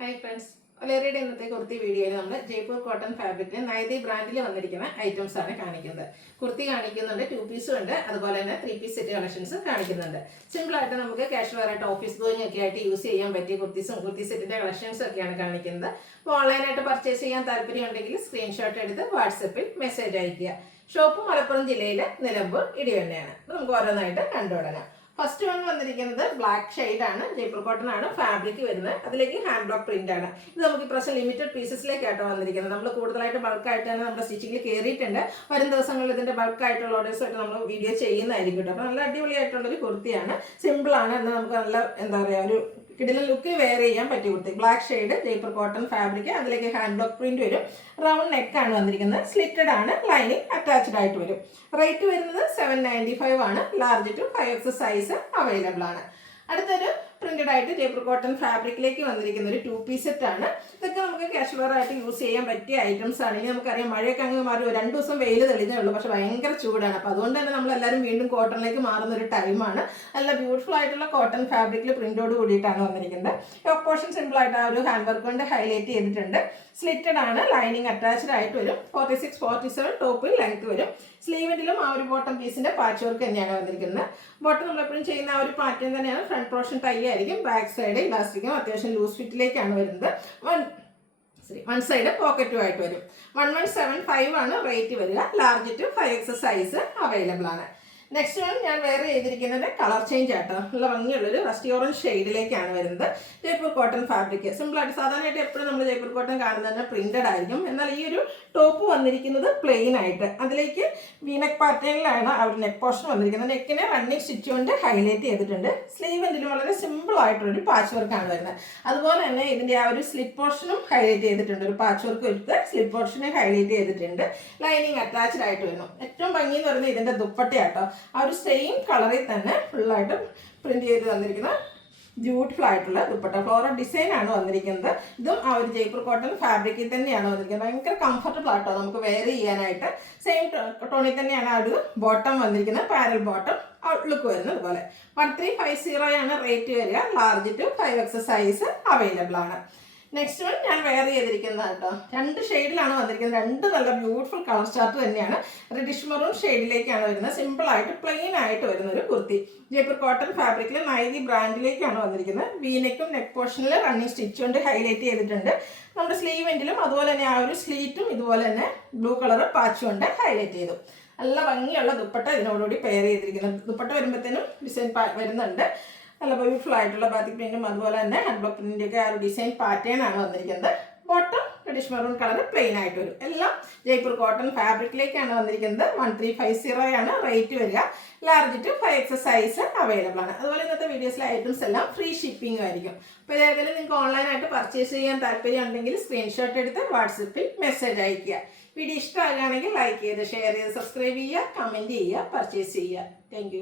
Hi friends. Already ഇന്നത്തെ കുർത്തി വീഡിയോയിൽ നമ്മൾ ജയ്പൂർ കോട്ടൺ ഫാബ്രിക്കിൽ നൈതി ബ്രാൻഡിൽ വന്നിരിക്കുന്ന ഐറ്റംസ് ആണ് കാണിക്കുന്നത്. കുർത്തി കാണിക്കുന്നുണ്ട്, 2 പീസും ഉണ്ട്, അതുപോലെ തന്നെ 3 പീസ് സെറ്റ് കളക്ഷൻസ് കാണിക്കുന്നുണ്ട്. സിമ്പിൾ ആയിട്ട് നമുക്ക് കാഷ്വൽ ആയിട്ട് ഓഫീസ് ഗോയിങ് ഒക്കെ ആയിട്ട് യൂസ് ചെയ്യാൻ പറ്റിയ കുർത്തീസും കുർത്തി സെറ്റിന്റെ കളക്ഷൻസ് ഒക്കെയാണ് കാണിക്കുന്നത്. അപ്പോൾ ഓൺലൈനായിട്ട് പർച്ചേസ് ചെയ്യാൻ താല്പര്യമുണ്ടെങ്കിൽ സ്ക്രീൻഷോട്ട് എടുത്ത് വാട്സപ്പിൽ മെസ്സേജ് അയയ്ക്കുക. ഷോപ്പ് മലപ്പുറം ജില്ലയിലെ നിലമ്പൂർ ഇടിവണ്ണയാണ്. നമുക്ക് ഓരോന്നായിട്ട് കണ്ടുപിടങ്ങാം. ഫസ്റ്റ് വൺ വന്നിരിക്കുന്നത് ബ്ലാക്ക് ഷെയ്ഡ് ആണ്, ജയ്പൂർ കോട്ടൺ ആണ് ഫാബ്രിക് വരുന്നത്. അതിലേക്ക് ഹാൻഡ് ബ്ലോക്ക് പ്രിന്റ് ആണ്. ഇത് നമുക്ക് ഇപ്രാവശ്യം ലിമിറ്റഡ് പീസസിലേക്കാട്ടോ വന്നിരിക്കുന്നത്. നമ്മൾ കൂടുതലായിട്ട് ബൾക്കായിട്ട് തന്നെ നമ്മുടെ സ്റ്റിച്ചിങ്ങിൽ കയറിയിട്ടുണ്ട്. വരും ദിവസങ്ങളിൽ ഇതിന്റെ ബൾക്കായിട്ടുള്ള ഓർഡേഴ്സ് ആയിട്ട് നമ്മൾ വീഡിയോ ചെയ്യുന്നതായിരിക്കും കേട്ടോ. അപ്പോൾ നല്ല അടിപൊളിയായിട്ടുള്ളൊരു കുർത്തിയാണ്, സിമ്പിൾ ആണ്, എന്നാൽ നമുക്ക് നല്ല എന്താ പറയുക ഒരു കിടിലൻ ലുക്ക് വെയർ ചെയ്യാൻ പറ്റിയ kurti. Black shade Jaipur cotton fabric, അതിലേക്ക് ഹാൻഡ് ബ്ലോക്ക് പ്രിന്റ് വരും. റൗണ്ട് നെക്ക് ആണ് വന്നിരിക്കുന്നത്, സ്ലിറ്റഡ് ആണ്, ലൈനിങ് അറ്റാച്ച്ഡ് ആയിട്ട് വരും. റേറ്റ് വരുന്നത് 795 ആണ്. Large to 5X size available ആണ്. അടുത്തൊരു പ്രിന്റഡ് ആയിട്ട് ജയ്പൂർ കോട്ടൺ ഫാബ്രിക്കിലേക്ക് വന്നിരിക്കുന്ന ഒരു 2 പീസ് സെറ്റ് ആണ്. ഇതൊക്കെ നമുക്ക് കാഷ്വൽ ആയിട്ട് യൂസ് ചെയ്യാൻ പറ്റിയ ഐറ്റംസ് ആണ്. ഇനി നമുക്കറിയാം മഴയൊക്കെ അങ്ങ് മാറി 2 ദിവസം വെയിൽ തെളിഞ്ഞേ ഉള്ളൂ, പക്ഷെ ഭയങ്കര ചൂടാണ്. അപ്പോൾ അതുകൊണ്ട് തന്നെ നമ്മളെല്ലാവരും വീണ്ടും കോട്ടണിലേക്ക് മാറുന്ന ഒരു ടൈമാണ്. നല്ല ബ്യൂട്ടിഫുൾ ആയിട്ടുള്ള കോട്ടൺ ഫാബ്രിക്കിൽ പ്രിന്റോട് കൂടിയിട്ടാണ് വന്നിരിക്കുന്നത്. യോക്ക് പോർഷൻ സിമ്പിൾ ആയിട്ട് ആ ഒരു ഹാൻഡ് വർക്ക് കൊണ്ട് ഹൈലൈറ്റ് ചെയ്തിട്ടുണ്ട്. സ്ലിറ്റഡ് ആണ്, ലൈനിങ് അറ്റാച്ച്ഡ് ആയിട്ട് വരും. 46-47 ടോപ്പിൽ ലെങ്ത് വരും. സ്ലീവിലും ആ ഒരു ബോട്ടം പീസിന്റെ പാച്ച് വർക്ക് തന്നെയാണ് വന്നിരിക്കുന്നത്. ബോട്ടം നമ്മളെപ്പോഴും ചെയ്യുന്ന ആ ഒരു പാറ്റേൺ തന്നെയാണ്. ഫ്രണ്ട് പോർഷൻ ടൈ ആയിരിക്കും, ബാക്ക് സൈഡ് ഇലാസ്റ്റിക്കും അത്യാവശ്യം ലൂസ് ഫിറ്റിലേക്കാണ് വരുന്നത്. വൺ സൈഡ് പോക്കറ്റും ആയിട്ട് വരും. 1175 ആണ് റേറ്റ് വരിക. Large to 5X size available ആണ്. നെക്സ്റ്റ് വൺ ഞാൻ വെയർ ചെയ്തിരിക്കുന്നത് കളർ ചേഞ്ച് ആട്ടോ. നല്ല ഭംഗിയുള്ളൊരു റസ്റ്റി ഓറഞ്ച് ഷെയ്ഡിലേക്കാണ് വരുന്നത്. ജയ്പൂർ കോട്ടൺ ഫാബ്രിക് സിമ്പിളായിട്ട് സാധാരണയായിട്ട് എപ്പോഴും നമ്മൾ ജയ്പൂർ കോട്ടൺ കാണുന്നത് പ്രിന്റഡ് ആയിരിക്കും. എന്നാൽ ഈ ഒരു ടോപ്പ് വന്നിരിക്കുന്നത് പ്ലെയിൻ ആയിട്ട്, അതിലേക്ക് വീനക്ക് പാറ്റേണിലാണ് ആ ഒരു നെക്ക് പോർഷൻ വന്നിരിക്കുന്നത്. നെക്കിനെ റണ്ണിങ് സ്റ്റിച്ച് കൊണ്ട് ഹൈലൈറ്റ് ചെയ്തിട്ടുണ്ട്. സ്ലീവെന്റിലും വളരെ സിമ്പിൾ ആയിട്ടുള്ളൊരു പാച്ച് വർക്കാണ് വരുന്നത്. അതുപോലെ തന്നെ ഇതിന്റെ ആ ഒരു സ്ലിപ്പ് പോർഷനും ഹൈലൈറ്റ് ചെയ്തിട്ടുണ്ട്. ഒരു പാച്ച് വർക്ക് എടുത്ത് സ്ലിപ്പ് പോർഷനെ ഹൈലൈറ്റ് ചെയ്തിട്ടുണ്ട്. ലൈനിങ് അറ്റാച്ച്ഡ് ആയിട്ട് വരുന്നു. ഏറ്റവും ഭംഗി എന്ന് പറയുന്നത് ഇതിന്റെ ദുപ്പട്ടയാട്ടോ. ആ ഒരു സെയിം കളറിൽ തന്നെ ഫുള്ളായിട്ട് പ്രിന്റ് ചെയ്ത് വന്നിരിക്കുന്ന ബ്യൂട്ടിഫുൾ ആയിട്ടുള്ള ദുപ്പട്ട ഫ്ലോറൽ ഡിസൈൻ ആണ് വന്നിരിക്കുന്നത്. ഇതും ആ ഒരു ജയ്പൂർ കോട്ടൺ ഫാബ്രിക്കിൽ തന്നെയാണ് വന്നിരിക്കുന്നത്. ഭയങ്കര കംഫർട്ടബിൾ ആട്ടോ നമുക്ക് വെയർ ചെയ്യാനായിട്ട്. സെയിം ടോണിൽ തന്നെയാണ് ആ ഒരു ബോട്ടം വന്നിരിക്കുന്നത്, പാരൽ ബോട്ടം ലുക്ക് വരുന്നത്. അതുപോലെ 1350 ആണ് റേറ്റ് വരിക. Large to 5X size available ആണ്. നെക്സ്റ്റ് വൺ ഞാൻ വെയർ ചെയ്തിരിക്കുന്നത് കേട്ടോ. 2 ഷെയ്ഡിലാണ് വന്നിരിക്കുന്നത്. 2 നല്ല ബ്യൂട്ടിഫുൾ കളർ ചാർട്ട് തന്നെയാണ്. റെഡിഷ് മെറൂൺ ഷെയ്ഡിലേക്കാണ് വരുന്നത്. സിമ്പിൾ ആയിട്ട് പ്ലെയിൻ ആയിട്ട് വരുന്ന ഒരു കുർത്തി. ജയ്പൂർ കോട്ടൺ ഫാബ്രിക്കിൽ നൈതി ബ്രാൻഡിലേക്കാണ് വന്നിരിക്കുന്നത്. വീനെക്കും നെക്ക് പോർഷനിൽ റണ്ണിങ് സ്റ്റിച്ച് കൊണ്ട് ഹൈലൈറ്റ് ചെയ്തിട്ടുണ്ട്. നമ്മുടെ സ്ലീവെന്റിലും അതുപോലെ തന്നെ ആ ഒരു സ്ലീറ്റും ഇതുപോലെ തന്നെ ബ്ലൂ കളർ പാച്ച് കൊണ്ട് ഹൈലൈറ്റ് ചെയ്തു. നല്ല ഭംഗിയുള്ള ദുപ്പട്ട ഇതിനോടുകൂടി പെയർ ചെയ്തിരിക്കുന്നത്. ദുപ്പട്ട വരുമ്പോഴത്തേനും ഡിസൈൻ വരുന്നുണ്ട്. നല്ല ബ്യൂട്ടിഫുൾ ആയിട്ടുള്ള ബാത്തിക് പ്രിന്റും അതുപോലെ തന്നെ ഹാൻഡ് ബ്ലോക്ക് പ്രിന്റിന്റെ ഒക്കെ ആ ഒരു ഡിസൈൻ പാറ്റേൺ ആണ് വന്നിരിക്കുന്നത്. Bottom reddish maroon colour plain ആയിട്ട് വരും. എല്ലാം ജയ്പൂർ കോട്ടൺ ഫാബ്രിക്കിലേക്കാണ് വന്നിരിക്കുന്നത്. 1350 ആണ് റേറ്റ് വരിക. Large to 5X size available ആണ്. അതുപോലെ ഇന്നത്തെ വീഡിയോസിലെ ഐറ്റംസ് എല്ലാം ഫ്രീ ഷിപ്പിംഗ് ആയിരിക്കും. അപ്പോൾ ഏതെങ്കിലും നിങ്ങൾക്ക് ഓൺലൈനായിട്ട് പർച്ചേസ് ചെയ്യാൻ താല്പര്യം ഉണ്ടെങ്കിൽ സ്ക്രീൻഷോട്ട് എടുത്ത് വാട്സപ്പിൽ മെസ്സേജ് അയയ്ക്കുക. വീഡിയോ ഇഷ്ടമാകുകയാണെങ്കിൽ ലൈക്ക് ചെയ്ത് ഷെയർ ചെയ്ത് സബ്സ്ക്രൈബ് ചെയ്യുക, കമൻറ്റ് ചെയ്യുക, പർച്ചേസ് ചെയ്യുക. താങ്ക്